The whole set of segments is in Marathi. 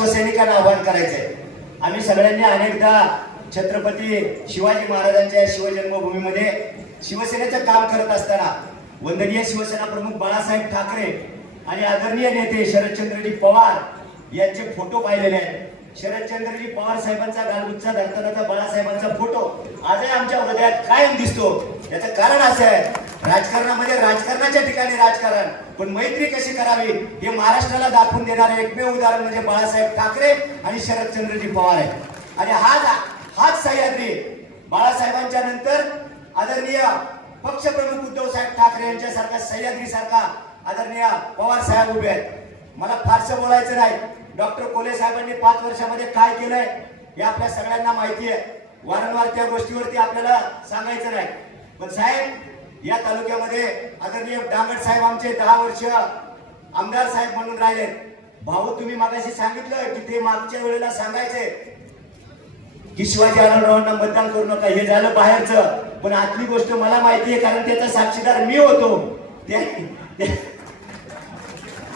शिवसैनिकांना आवाहन करायचंय. आम्ही सगळ्यांनी अनेकदा छत्रपती शिवाजी महाराजांच्या शिवजन्मभूमीमध्ये शिवसेनेचं काम करत असताना वंदनीय शिवसेना प्रमुख बाळासाहेब ठाकरे आणि आदरणीय नेते शरदचंद्रजी पवार यांचे फोटो पाहिलेले आहेत. शरदचंद्रजी पवार साहेबांचा गालगुच्चा धरतानाचा बाळासाहेबांचा फोटो आजही आमच्या हृदयात कायम दिसतो. याचं कारण असं आहे राजकारणामध्ये राजकारणाच्या ठिकाणी राजकारण. पण मैत्री कशी करावी हे महाराष्ट्राला दाखवून देणारे एकमेव उदाहरण म्हणजे बाळासाहेब ठाकरे आणि शरदचंद्रजी पवार आहे आणि हाच हाच सह्याद्री बाळासाहेबांच्या नंतर आदरणीय पक्षप्रमुख उद्धव साहेब ठाकरे यांच्यासारखा सह्याद्री सारखा आदरणीय पवार साहेब उभे आहेत. मला फारसं बोलायचं नाही. डॉक्टर कोले साहेबांनी पाच वर्षामध्ये काय केलंय हे आपल्या सगळ्यांना माहिती आहे. वारंवार त्या गोष्टीवरती आपल्याला सांगायचं नाही. पण साहेब या तालुक्यामध्ये आदरणीय डांगड साहेब आमचे दहा वर्ष आमदार साहेब म्हणून राहिले. भाऊ तुम्ही मागाशी सांगितलं की ते मागच्या वेळेला सांगायचे की शिवाजी आढळरावांना मतदान करू नका हे झालं बाहेरचं. पण आतली गोष्ट मला माहिती आहे कारण त्याचा साक्षीदार मी होतो.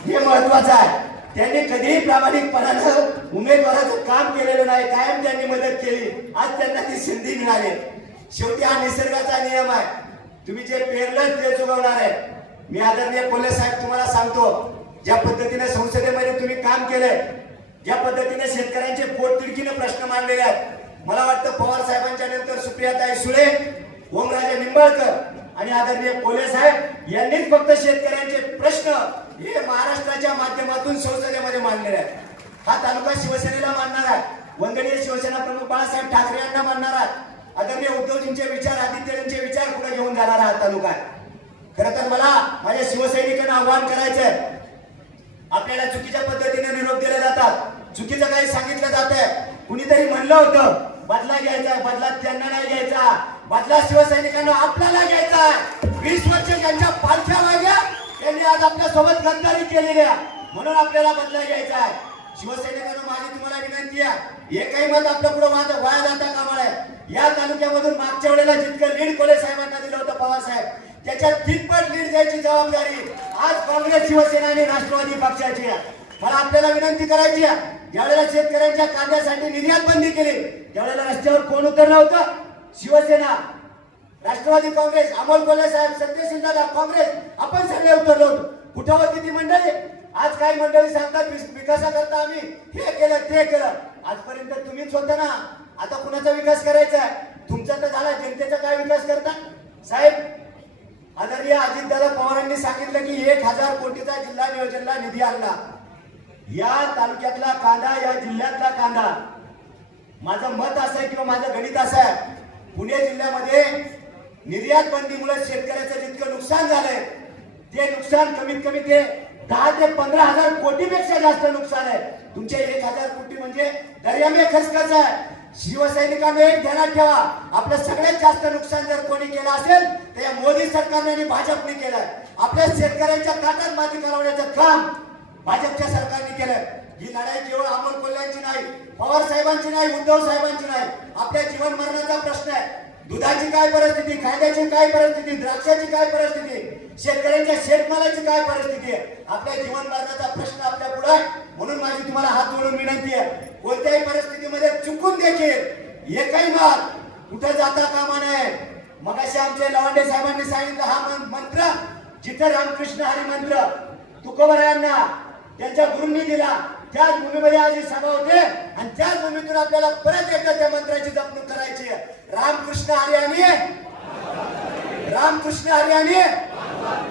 हे महत्वाचं आहे. त्यांनी कधीही प्रामाणिकपणानं उमेदवाराचं काम केलेलं नाही कायम त्यांनी मदत केली. आज त्यांना ती संधी मिळाली. शेवटी हा निसर्गाचा नियम आहे. तुम्ही जे पेरलं ते चुकवणार आहे. मी आदरणीय पोलीस साहेब तुम्हाला सांगतो ज्या पद्धतीने संसदेमध्ये तुम्ही काम केलंय ज्या पद्धतीने शेतकऱ्यांचे पोटतिडकीने प्रश्न मांडलेले आहेत. मला वाटतं पवार साहेबांच्या नंतर सुप्रियाताई सुळे ओमराजे निंबाळकर आणि आदरणीय कोल्हे साहेब यांनीच फक्त शेतकऱ्यांचे प्रश्न हे महाराष्ट्राच्या माध्यमातून संसदेमध्ये मांडलेले आहेत. हा तालुका शिवसेनेला मानणार आहे. वंदनीय शिवसेना प्रमुख बाळासाहेब ठाकरे यांना मानणार आहे. आदरणीय उद्धवजींचे विचार आदित्यजींचे विचार पुढे घेऊन जाणार हा तालुका खर खरं तर मला माझ्या शिवसैनिकांना आव्हान करायचंय. आपल्याला चुकीच्या पद्धतीने निरोप दिले जातात. चुकीचं काही सांगितलं जात आहे कुणीतरी म्हणलं होतं बदला घ्यायचा बदला त्यांना नाही घ्यायचा. बदला शिवसैनिकांना आपल्याला घ्यायचा आहे. वीस वर्ष ज्यांच्या पालख्या वागल्या त्यांनी आज आपल्यासोबत गद्दारी केलेली आहे. म्हणून आपल्याला बदला घ्यायचा आहे. शिवसैनिकांना माझी तुम्हाला विनंती आहे. एकही मत आपल्या पुढे वाया जाता कामा या तालुक्यामधून मागच्या वेळेला जितकं लीड कोले साहेबांना दिलं होतं पवार साहेब त्याच्यात तिप्पट लीड द्यायची जबाबदारी आज काँग्रेस शिवसेना आणि राष्ट्रवादी पक्षाची आहे. मला आपल्याला विनंती करायची आहे ज्यावेळेला शेतकऱ्यांच्या कांद्यासाठी निर्यात बंदी केली त्यावेळेला रस्त्यावर कोण उतरलं होतं? शिवसेना राष्ट्रवादी काँग्रेस अमोल कोल्हे साहेब सत्यशील दादा काँग्रेस आपण सगळे उतरलो होतो. कुठं होती ती मंडळी? आज काही मंडळी सांगतात विकासाकरता आम्ही हे केलं ते केलं. आजपर्यंत तुम्हीच होता ना. आता कुणाचा विकास करायचा आहे? तुमचा तर झाला जनतेचा काय विकास करता? साहेब आदरणीय अजितदादा पवारांनी सांगितलं की एक हजार कोटीचा जिल्हा नियोजनला निधी आणला. या तालुक्यातला कांदा या जिल्ह्यातला कांदा. माझं मत असं आहे किंवा माझं गणित असं आहे पुणे जिल्ह्यामध्ये निर्यात बंदीमुळे शेतकऱ्याचं जितकं नुकसान झालंय ते नुकसान कमीत कमी ते दहा ते पंधरा हजार कोटीपेक्षा जास्त नुकसान आहे. तुमचे एक हजार कोटी म्हणजे दर्यामे खसखस आहे. शिवसैनिकांनी एक ध्यानात ठेवा. आपलं सगळ्यात जास्त नुकसान जर कोणी केलं असेल तर या मोदी सरकारने आणि भाजपने केलं आपल्या शेतकऱ्यांच्या काटात माती करवण्याचं काम भाजपच्या सरकारने केलंय. ही लढाई केवळ अमोल कोल्ह्यांची नाही पवार साहेबांची नाही उद्धव साहेबांची नाही. आपल्या जीवन मरणाचा प्रश्न आहे. दुधाची काय परिस्थिती कांद्याची काय परिस्थिती द्राक्षाची काय परिस्थिती शेतकऱ्यांच्या शेतमालाची काय परिस्थिती आहे? आपल्या जीवन मरणाचा प्रश्न आपल्या पुढे आहे. म्हणून माझी तुम्हाला हात जोडून विनंती आहे. कोणत्याही परिस्थिती चुकून देखील एकही माल कुठे जाता कामा नये. मग असे आमचे लवांडे साहेबांनी सांगितलं हा मंत्र जिथे रामकृष्ण हरी मंत्र तुकोबरायांना त्यांच्या गुरुंनी दिला. त्याच भूमीमध्ये आज सभा होते आणि त्याच भूमीतून आपल्याला परत एकदा त्या मंत्राची जपणूक करायची रामकृष्ण हरी आणि रामकृष्ण हरी आणि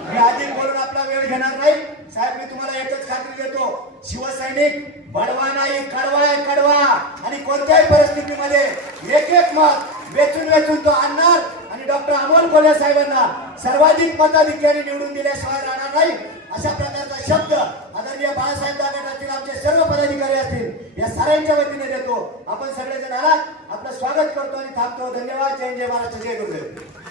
मी आधी बोलून आपला वेळ घेणार नाही. साहेब मी तुम्हाला एकच खात्री देतो. शिवसैनिक बडवा नाही कडवा आहे कडवा. आणि कोणत्याही परिस्थितीमध्ये एक एक मत वेचून वेचून तो आणणार. आणि डॉक्टर अमोल कोल्हे साहेबांना सर्वाधिक मताधिक्याने निवडून दिल्याशिवाय राहणार नाही अशा प्रकारचा शब्द आदरणीय बाळासाहेब दागटातील आमचे सर्व पदाधिकारी असतील या साऱ्यांच्या वतीने देतो. आपण सगळेजण आलात. आपलं स्वागत करतो आणि थांबतो. धन्यवाद. जय जय महाराष्ट्र. जय गुरुदेव.